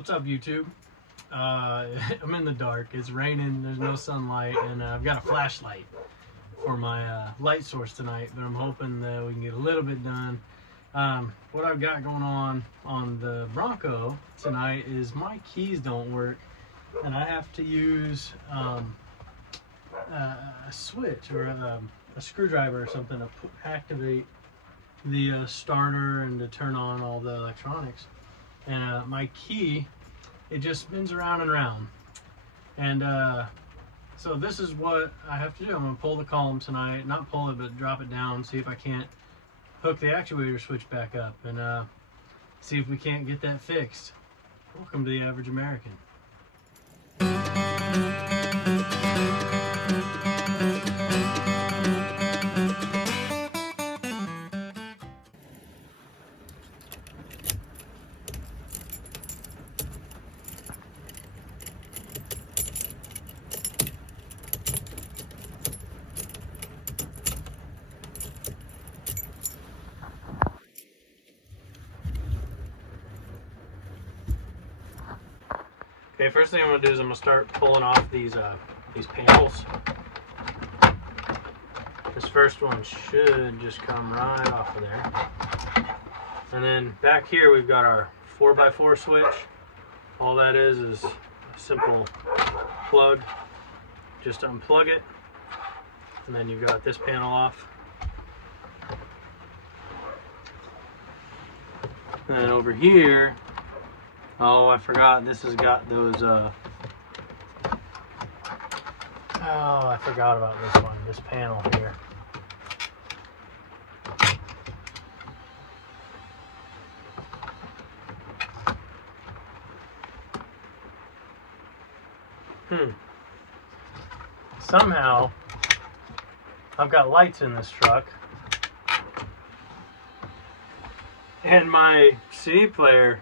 What's up, YouTube? I'm in the dark. It's raining. There's no sunlight, and I've got a flashlight for my light source tonight. But I'm hoping that we can get a little bit done. What I've got going on the Bronco tonight is my keys don't work, and I have to use a switch or a screwdriver or something to activate the starter and to turn on all the electronics. And my key, it just spins around and around. And so this is what I have to do. I'm gonna pull the column tonight, not pull it, but drop it down, see if I can't hook the actuator switch back up, and see if we can't get that fixed. Welcome to the Average American. Okay, first thing I'm gonna do is I'm gonna start pulling off these panels. This first one should just come right off of there. And then back here we've got our 4x4 switch. All that is a simple plug. Just unplug it, and then you've got this panel off. And then over here, oh, I forgot, this has got those, oh, I forgot about this one, this panel here. Somehow, I've got lights in this truck, and my CD player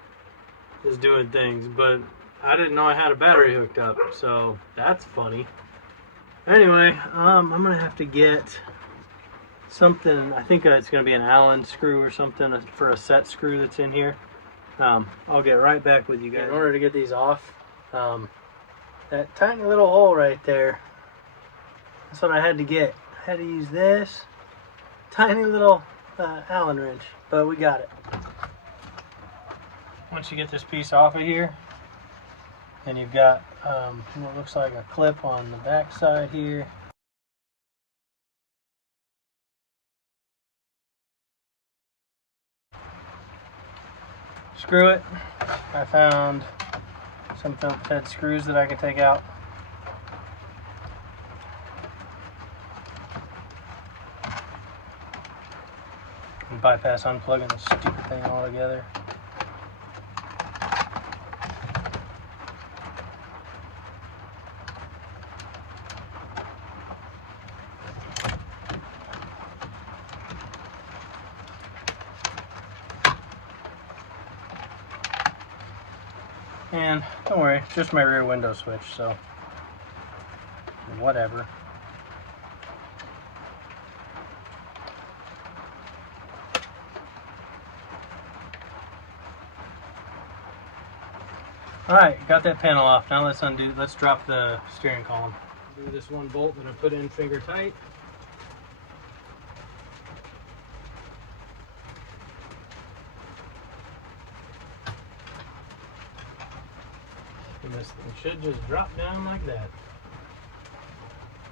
is doing things, but I didn't know I had a battery hooked up, so that's funny. Anyway, I'm gonna have to get something. I think it's gonna be an Allen screw or something for a set screw that's in here. I'll get right back with you guys. In order to get these off, that tiny little hole right there, that's what I had to get. I had to use this tiny little Allen wrench, but we got it. Once you get this piece off of here, then you've got what looks like a clip on the back side here. Screw it. I found some Phillips head screws that I could take out. And bypass unplugging this stupid thing altogether. And don't worry, it's just my rear window switch, so whatever. Alright, got that panel off. Now let's drop the steering column. Do this one bolt that I put in finger tight. And this thing should just drop down like that.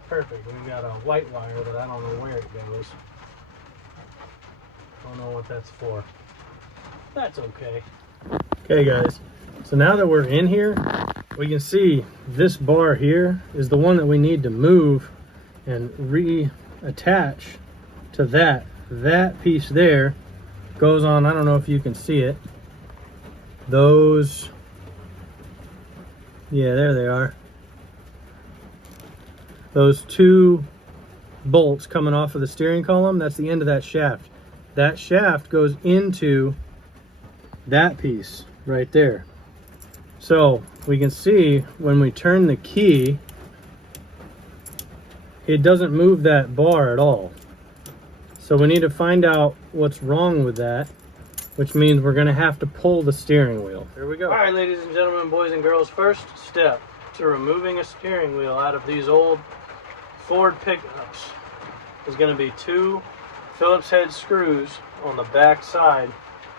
Perfect. We've got a white wire, but I don't know where it goes. Don't know what that's for. That's okay. Okay, guys. So now that we're in here, we can see this bar here is the one that we need to move and reattach to that. That piece there goes on, I don't know if you can see it. Those, yeah, there they are. Those two bolts coming off of the steering column, that's the end of that shaft. That shaft goes into that piece right there. So we can see when we turn the key, it doesn't move that bar at all. So we need to find out what's wrong with that. which means we're going to have to pull the steering wheel. Here we go. All right, ladies and gentlemen, boys and girls, first step to removing a steering wheel out of these old Ford pickups is going to be 2 Phillips head screws on the back side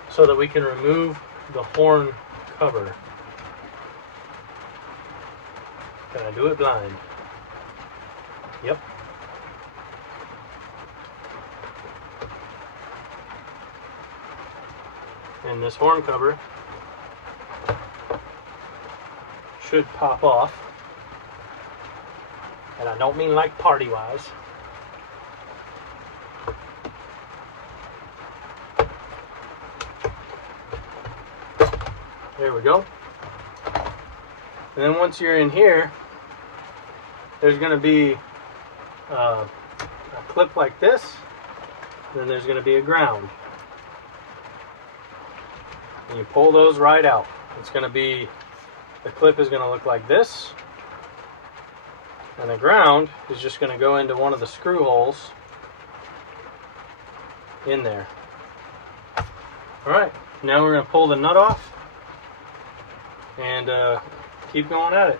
so that we can remove the horn cover. Can I do it blind? Yep. And this horn cover should pop off. And I don't mean like party-wise. There we go. And then once you're in here, there's going to be a clip like this. Then there's going to be a ground. And you pull those right out. It's going to be, the clip is going to look like this. And the ground is just going to go into one of the screw holes in there. Alright, now we're going to pull the nut off and keep going at it.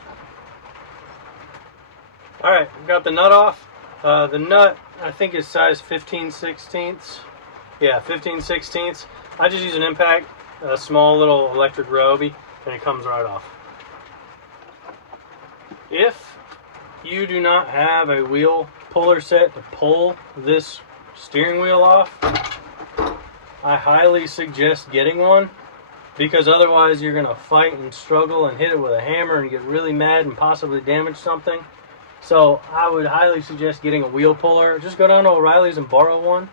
Alright, we've got the nut off. The nut, I think, is size 15/16. Yeah, 15/16. I just use an impact, a small little electric Ryobi, and it comes right off. If you do not have a wheel puller set to pull this steering wheel off, I highly suggest getting one, because otherwise you're going to fight and struggle and hit it with a hammer and get really mad and possibly damage something. So I would highly suggest getting a wheel puller. Just go down to O'Reilly's and borrow one.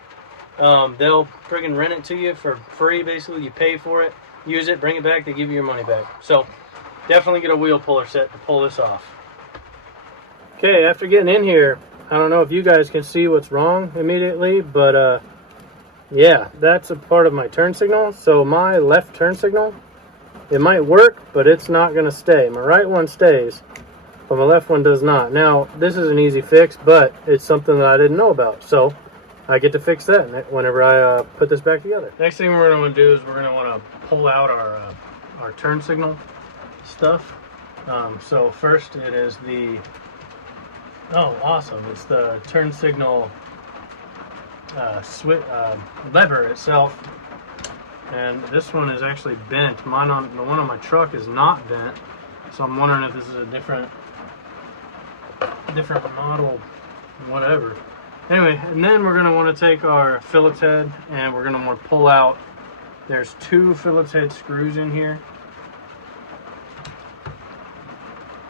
They'll friggin' rent it to you for free. Basically, you pay for it, use it, bring it back, they give you your money back. So definitely get a wheel puller set to pull this off. Okay, after getting in here, I don't know if you guys can see what's wrong immediately, but yeah, that's a part of my turn signal. So my left turn signal, it might work, but it's not going to stay. My right one stays, but my left one does not. Now, this is an easy fix, but it's something that I didn't know about. So I get to fix that whenever I put this back together. Next thing we're going to do is we're going to want to pull out our turn signal stuff. So first it is the, oh awesome, it's the turn signal lever itself. And this one is actually bent. The one on my truck is not bent. So I'm wondering if this is a different model, whatever. Anyway, and then we're going to want to take our Phillips head and we're going to want to pull out, there's 2 Phillips head screws in here.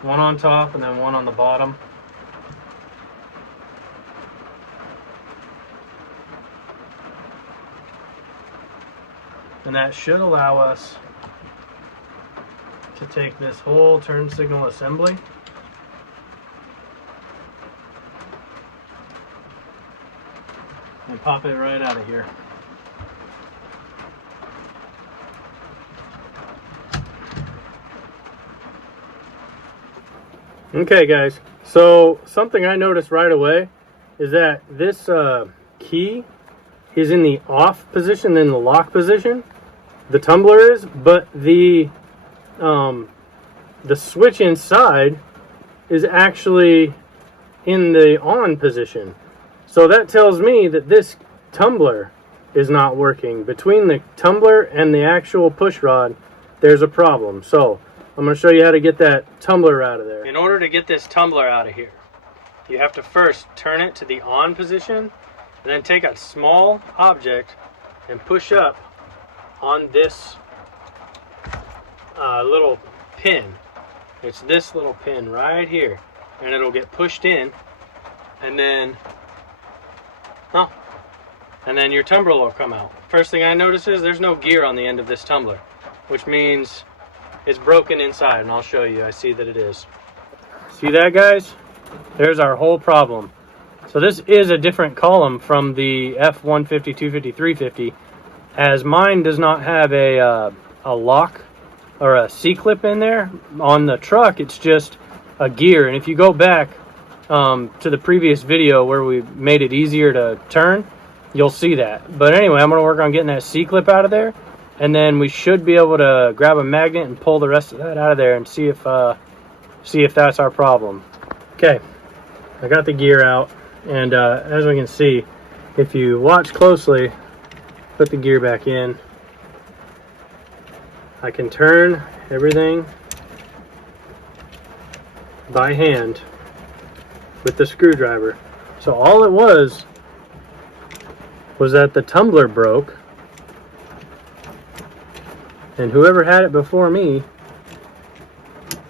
One on top and then one on the bottom. And that should allow us to take this whole turn signal assembly and pop it right out of here. Okay guys, so something I noticed right away is that this key is in the off position, in the lock position. The tumbler is, but the switch inside is actually in the on position. So that tells me that this tumbler is not working. Between the tumbler and the actual push rod, there's a problem. So I'm going to show you how to get that tumbler out of there. In order to get this tumbler out of here, you have to first turn it to the on position, and then take a small object and push up on this little pin. It's this little pin right here, and it'll get pushed in, and then your tumbler will come out. First thing I notice is there's no gear on the end of this tumbler, which means it's broken inside, and I'll show you. I see that it is. See that, guys? There's our whole problem. So this is a different column from the F150, 250, 350, as mine does not have a lock or a C-clip in there. On the truck, it's just a gear. And if you go back to the previous video where we made it easier to turn, you'll see that. But anyway, I'm going to work on getting that C-clip out of there. and then we should be able to grab a magnet and pull the rest of that out of there and see if that's our problem. Okay, I got the gear out, and as we can see, if you watch closely, put the gear back in, I can turn everything by hand with the screwdriver. So all it was that the tumbler broke, and whoever had it before me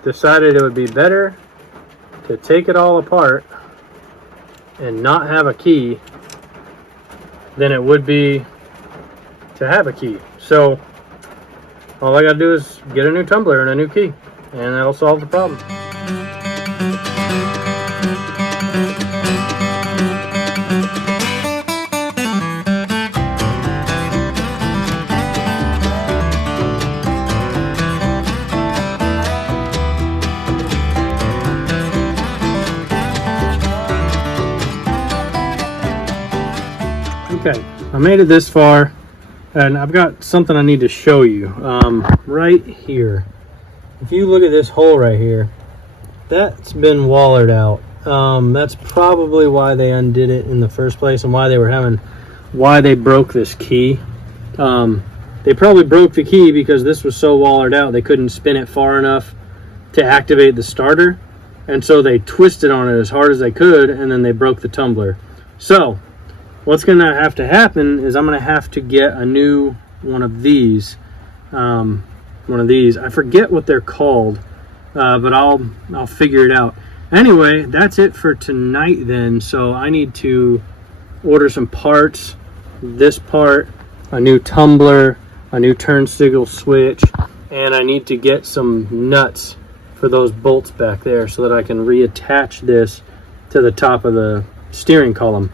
decided it would be better to take it all apart and not have a key than it would be to have a key. So all I gotta do is get a new tumbler and a new key, and that'll solve the problem. Okay, I made it this far, and I've got something I need to show you. Right here, if you look at this hole right here, that's been wallered out. That's probably why they undid it in the first place, and why they broke this key. They probably broke the key because this was so wallered out they couldn't spin it far enough to activate the starter, and so they twisted on it as hard as they could, and then they broke the tumbler. So what's gonna have to happen is I'm gonna have to get a new one of these. I forget what they're called, but I'll figure it out. Anyway, that's it for tonight then. So I need to order some parts. This part, a new tumbler, a new turn signal switch, and I need to get some nuts for those bolts back there so that I can reattach this to the top of the steering column.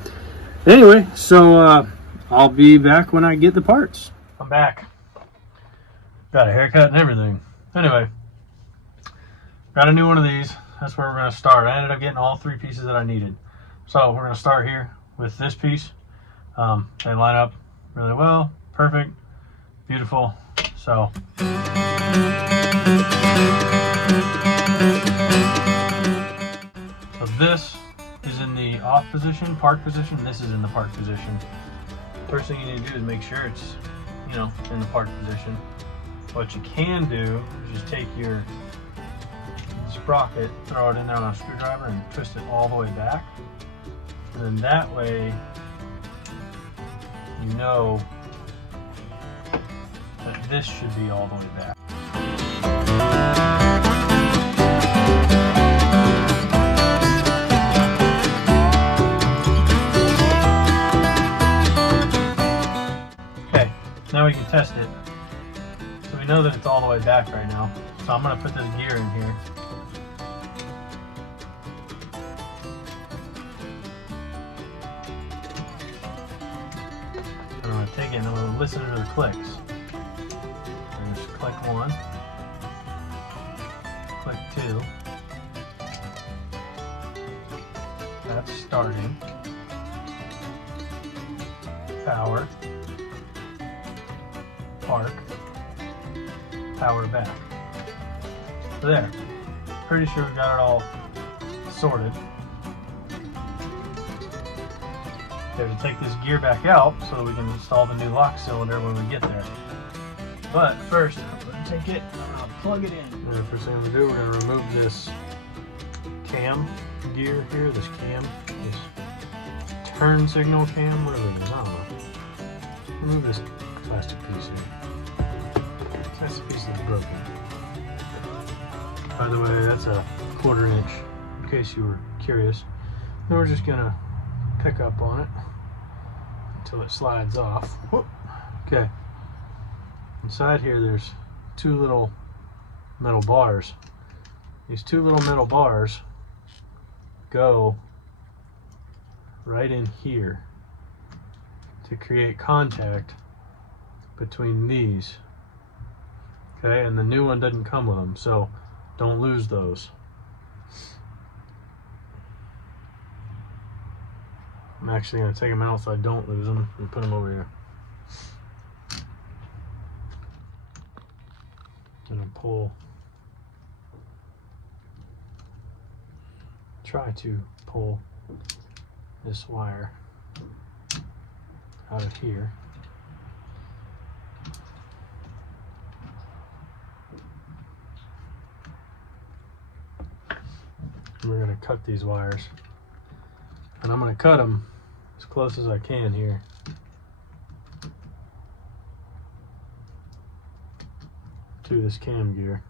Anyway, so I'll be back when I get the parts. I'm back. Got a haircut and everything. Anyway, got a new one of these. That's where we're going to start. I ended up getting all three pieces that I needed. So we're going to start here with this piece. They line up really well. Perfect. Beautiful. So this is in the off position, park position. This is in the park position. First thing you need to do is make sure it's, in the park position. What you can do is just take your sprocket, throw it in there on a screwdriver, and twist it all the way back. And then that way, you know that this should be all the way back. Now we can test it. So we know that it's all the way back right now. So I'm going to put this gear in here. I'm going to take it and I'm going to listen to the clicks. And just click 1, click 2. That's starting. Power. Park, power back. So there. Pretty sure we got it all sorted. We have to take this gear back out so we can install the new lock cylinder when we get there. But first, I'm going to take it and I'll plug it in. And the first thing I'm going to do, we're going to remove this cam gear here, this turn signal cam, whatever it is, I don't know. Remove this plastic piece here. That's the piece that's broken. By the way, that's a 1/4 inch, in case you were curious. Then we're just gonna pick up on it until it slides off. Whoop. Okay. Inside here, there's 2 little metal bars. These 2 little metal bars go right in here to create contact between these. Okay, and the new one doesn't come with them, so don't lose those. I'm actually going to take them out so I don't lose them and put them over here. try to pull this wire out of here. We're going to cut these wires, and I'm going to cut them as close as I can here. To this cam gear.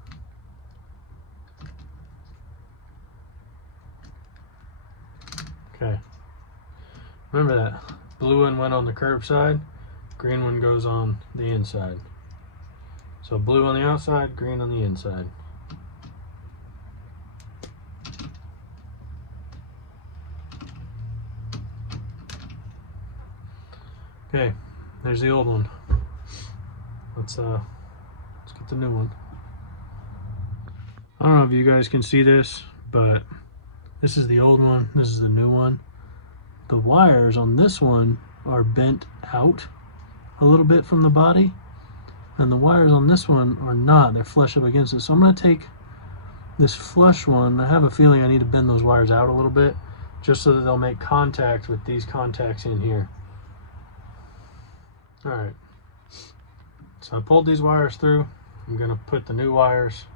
Okay. Remember that blue one went on the curb side, green one goes on the inside. So blue on the outside, green on the inside. Okay, there's the old one. Let's get the new one. I don't know if you guys can see this, but this is the old one, this is the new one. The wires on this one are bent out a little bit from the body, and the wires on this one are not. They're flush up against it. So I'm going to take this flush one. I have a feeling I need to bend those wires out a little bit just so that they'll make contact with these contacts in here. Alright, so I pulled these wires through. I'm going to put the new wires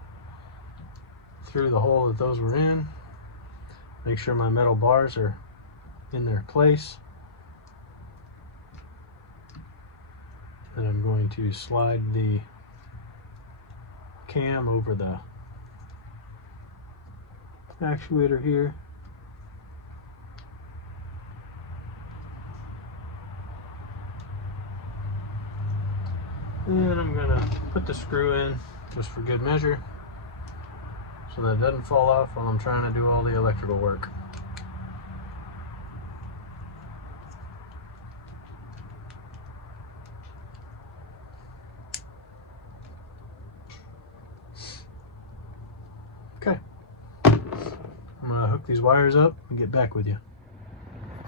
through the hole that those were in. Make sure my metal bars are in their place. Then I'm going to slide the cam over the actuator here. And I'm going to put the screw in just for good measure so that it doesn't fall off while I'm trying to do all the electrical work. Okay. I'm going to hook these wires up and get back with you.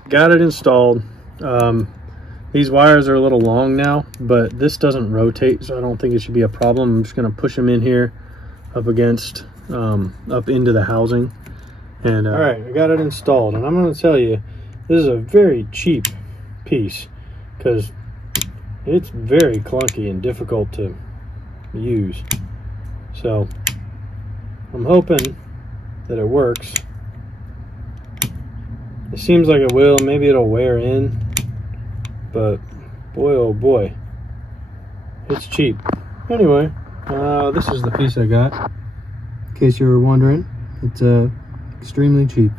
Got it installed. These wires are a little long now, but this doesn't rotate, so I don't think it should be a problem. I'm just going to push them in here up against, up into the housing. And all right, I got it installed, and I'm going to tell you, this is a very cheap piece because it's very clunky and difficult to use. So I'm hoping that it works. It seems like it will. Maybe it'll wear in. But boy, oh boy, it's cheap. Anyway, this is the piece I got. In case you were wondering, it's extremely cheap.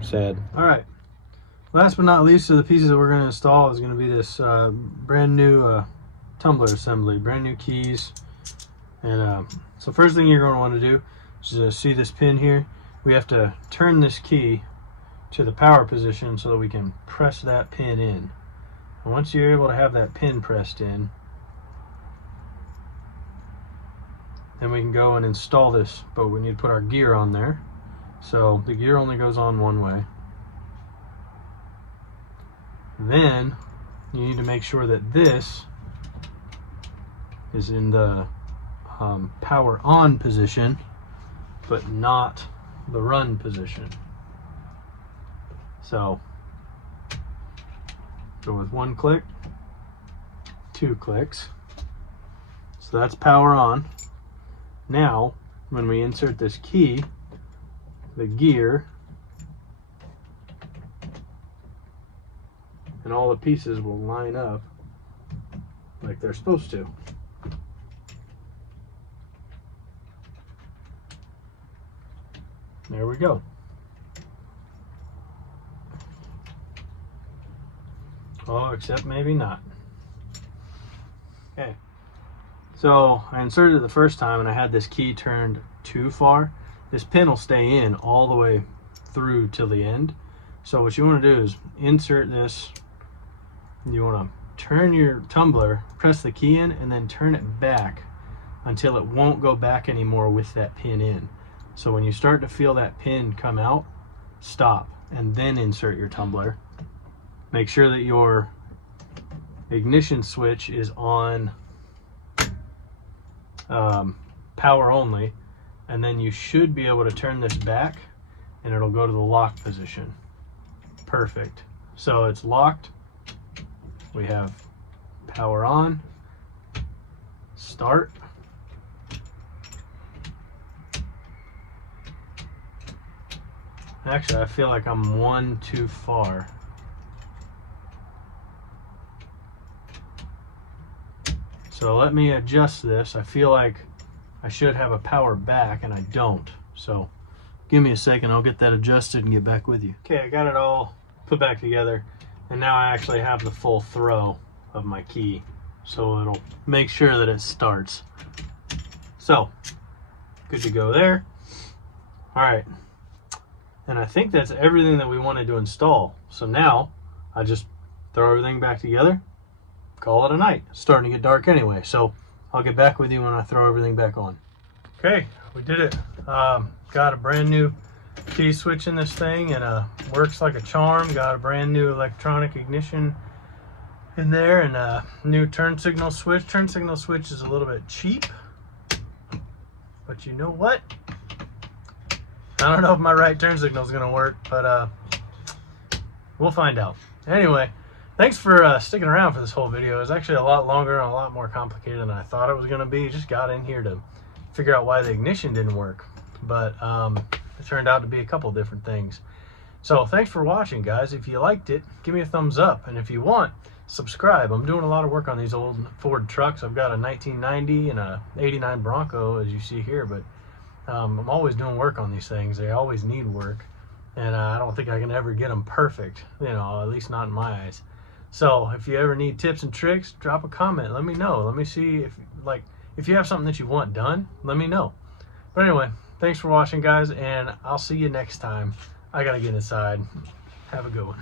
Sad. All right. Last but not least of the pieces that we're going to install is going to be this brand new tumbler assembly, brand new keys. And so first thing you're going to want to do is see this pin here. We have to turn this key to the power position so that we can press that pin in. And once you're able to have that pin pressed in, then we can go and install this, but we need to put our gear on there. So the gear only goes on one way. Then you need to make sure that this is in the power on position, but not the run position. So go with one click, 2 clicks. So that's power on. Now, when we insert this key, the gear and all the pieces will line up like they're supposed to. There we go. Oh, except maybe not. Okay. So I inserted it the first time and I had this key turned too far. This pin will stay in all the way through till the end. So what you want to do is insert this. You want to turn your tumbler, press the key in, and then turn it back until it won't go back anymore with that pin in. So when you start to feel that pin come out, stop and then insert your tumbler. Make sure that your ignition switch is on power only, and then you should be able to turn this back and it'll go to the lock position. Perfect. So it's locked. We have power on, start. Actually, I feel like I'm one too far. So let me adjust this. I feel like I should have a power back and I don't. So give me a second, I'll get that adjusted and get back with you. Okay, I got it all put back together, and now I actually have the full throw of my key. So it'll make sure that it starts. So, good to go there. All right. And I think that's everything that we wanted to install. So now I just throw everything back together, call it a night. It's starting to get dark anyway, so I'll get back with you when I throw everything back on. Okay, we did it. Got a brand new key switch in this thing, and works like a charm. Got a brand new electronic ignition in there, and a new turn signal switch. Turn signal switch is a little bit cheap, but you know what? I don't know if my right turn signal is going to work, but we'll find out. Anyway, thanks for sticking around for this whole video. It was actually a lot longer and a lot more complicated than I thought it was going to be. Just got in here to figure out why the ignition didn't work, but it turned out to be a couple different things. So thanks for watching, guys. If you liked it, give me a thumbs up, and if you want, subscribe. I'm doing a lot of work on these old Ford trucks. I've got a 1990 and a 89 Bronco, as you see here, but I'm always doing work on these things. They always need work, and I don't think I can ever get them perfect, you know, at least not in my eyes. So if you ever need tips and tricks, drop a comment. Let me know. Let me see if you have something that you want done, let me know. But anyway, thanks for watching, guys, and I'll see you next time. I gotta get inside. Have a good one.